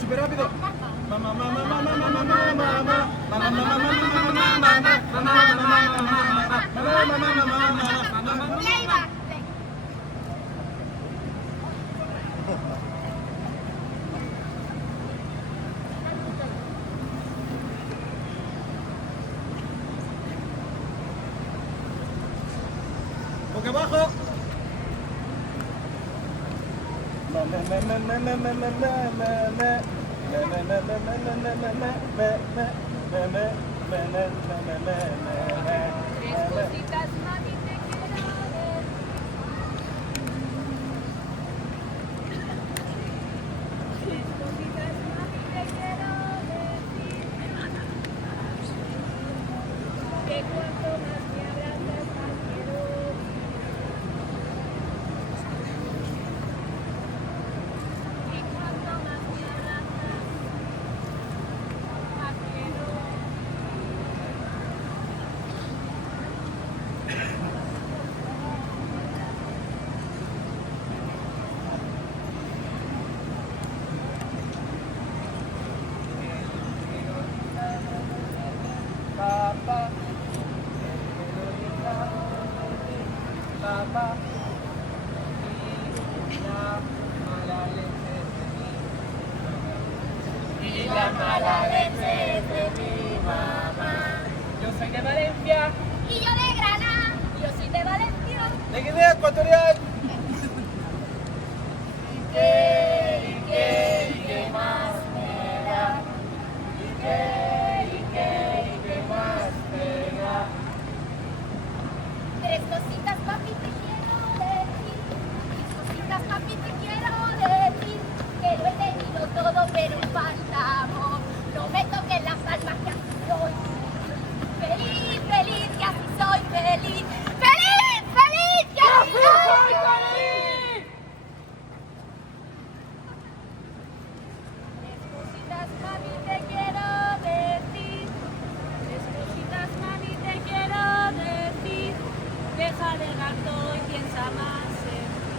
Super rápido. Boca abajo. Tres cositas, mami, te quiero decir. Tres cositas, mami, te quiero decir. Que cuanto más me abrazas, más quiero. Que cuanto más me abrazas, más quiero. Papá, papá, y la mala leche de mi mamá. Yo soy de Valencia, Y yo de Granada, yo soy de Valencia. de Guinea Ecuatorial. ¿Qué más me da? ¿Qué más me da? Tres cositas, papi, te quiero decir. Tres cositas, papi, te quiero decir. Que lo he tenido todo, pero falta amor. No me toques las palmas, que así soy. Feliz, feliz, que así soy feliz. ¡Feliz, feliz, que así soy feliz! Tres cositas, mami, te quiero decir. Tres cositas, mami, te quiero decir. Deja de gato y piensa más en ti.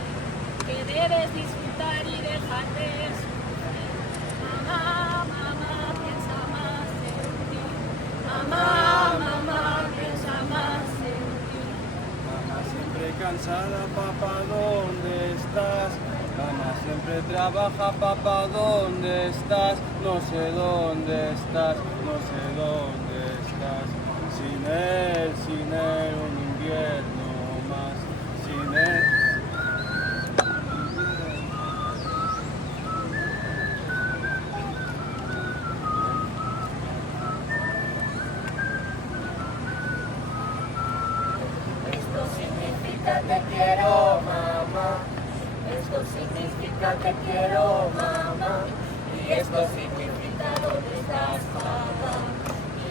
Que debes disfrutar y dejar de sufrir. Mamá, mamá, piensa más en ti. Mamá, mamá, piensa más en ti. Mamá siempre cansada, papá, ¿dónde estás? Mamá siempre trabaja, papá, ¿dónde estás? No sé dónde estás, no sé dónde estás. Sin él, un invierno más. Sin él. Esto significa te quiero, mamá. Esto significa te quiero, mamá. Y esto significa dónde estás, papá.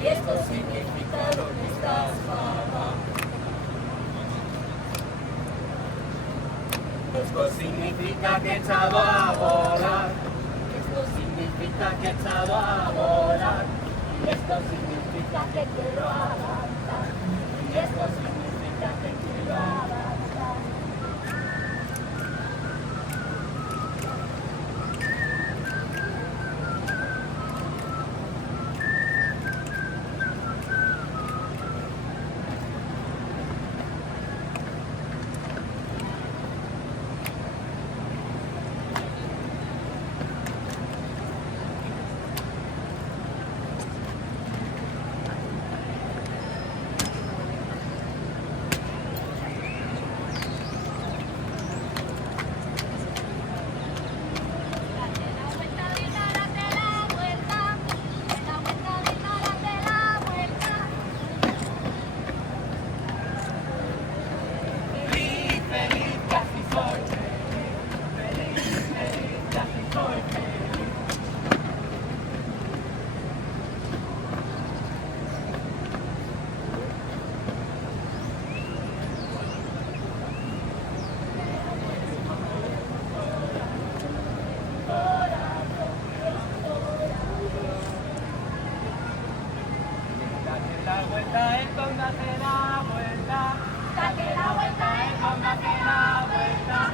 Y esto significa dónde estás, papá. Esto significa que he echado a volar. Esto significa que he echado a volar. Y esto significa que quiero avanzar. Y esto significa que quiero avanzar. vuelta, el con, date la vuelta. Date la vuelta, el con, date la vuelta.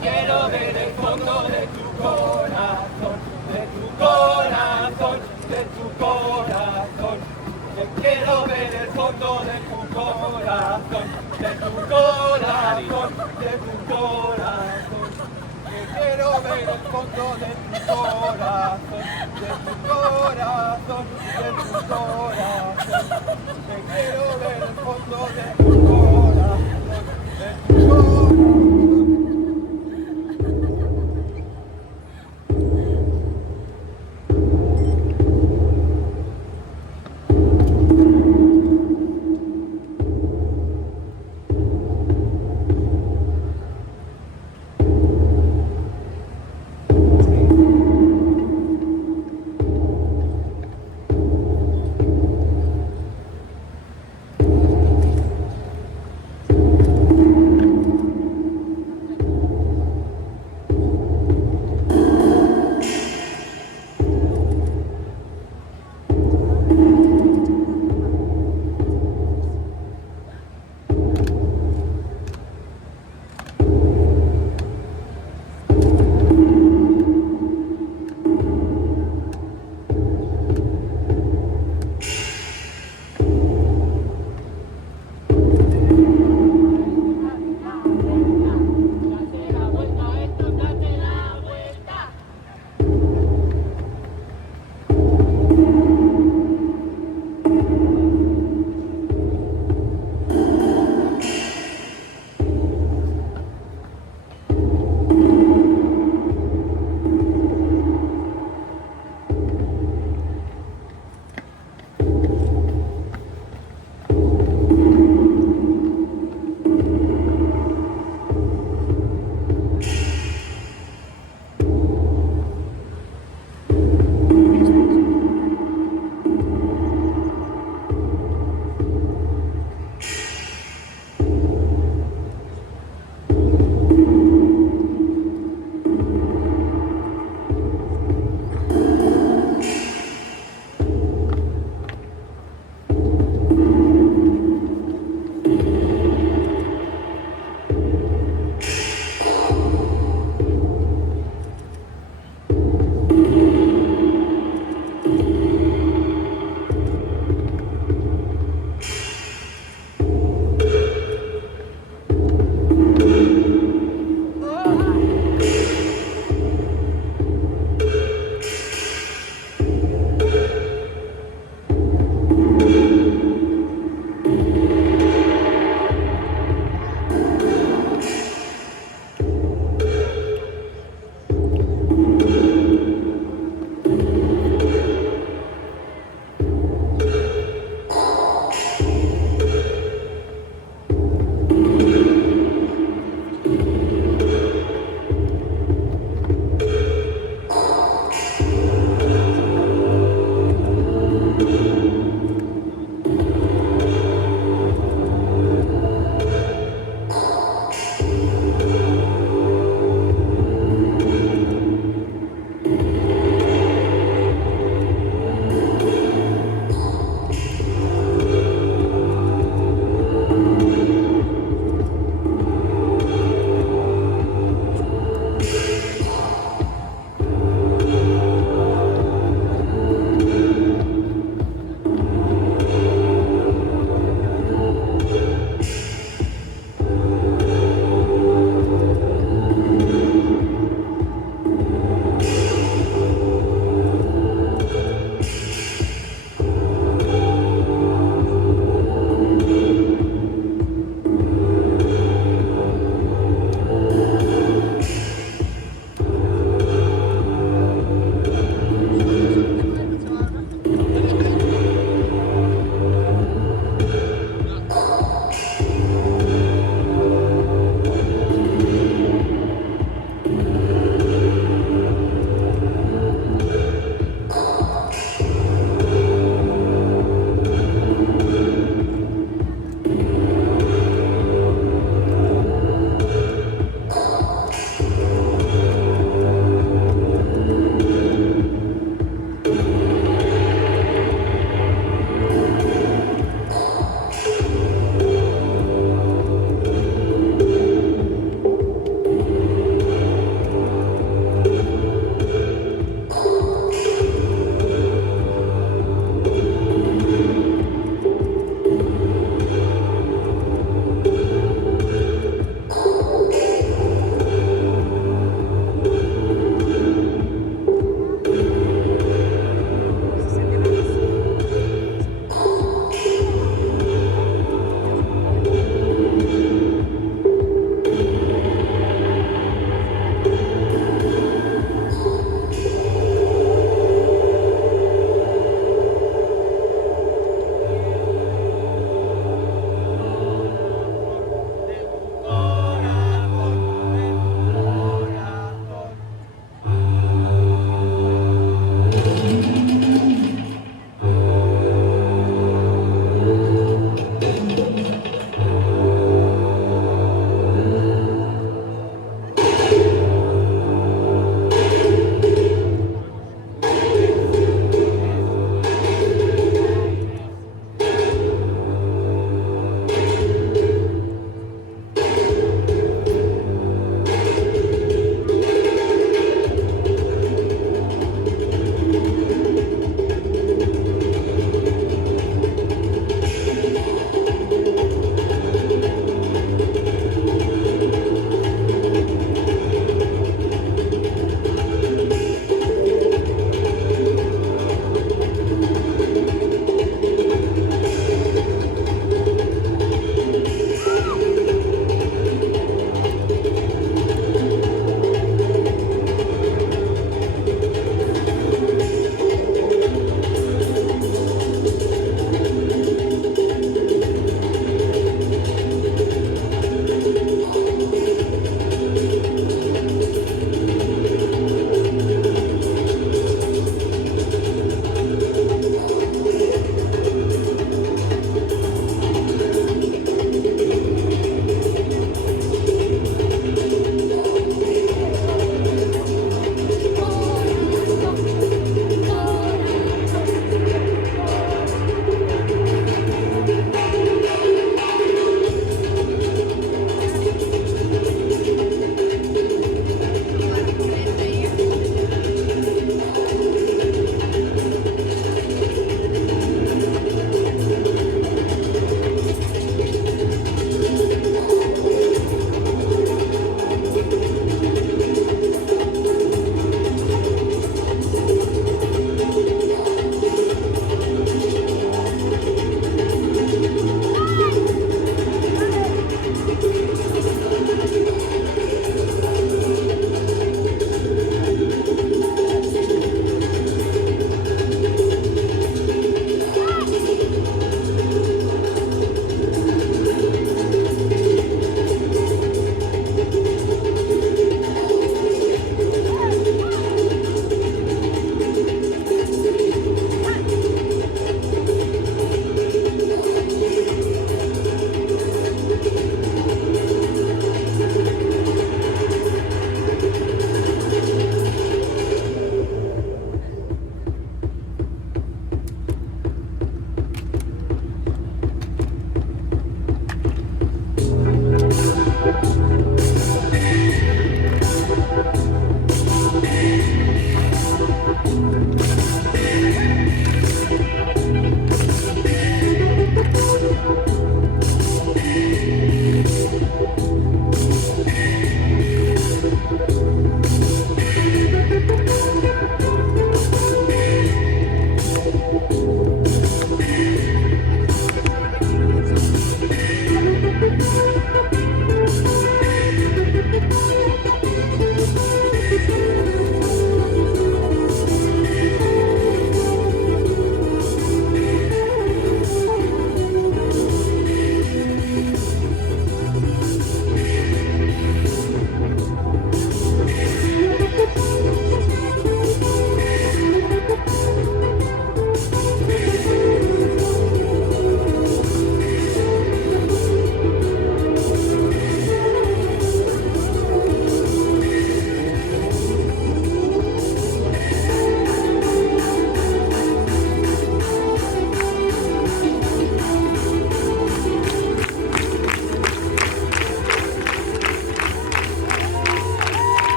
Quiero ver el fondo de tu corazón, de tu corazón, de tu corazón. Quiero ver el fondo de tu corazón, de tu corazón, de tu corazón. Quiero ver el fondo de tu corazón, de tu corazón, de tu corazón. Quiero ver el fondo de tu corazón.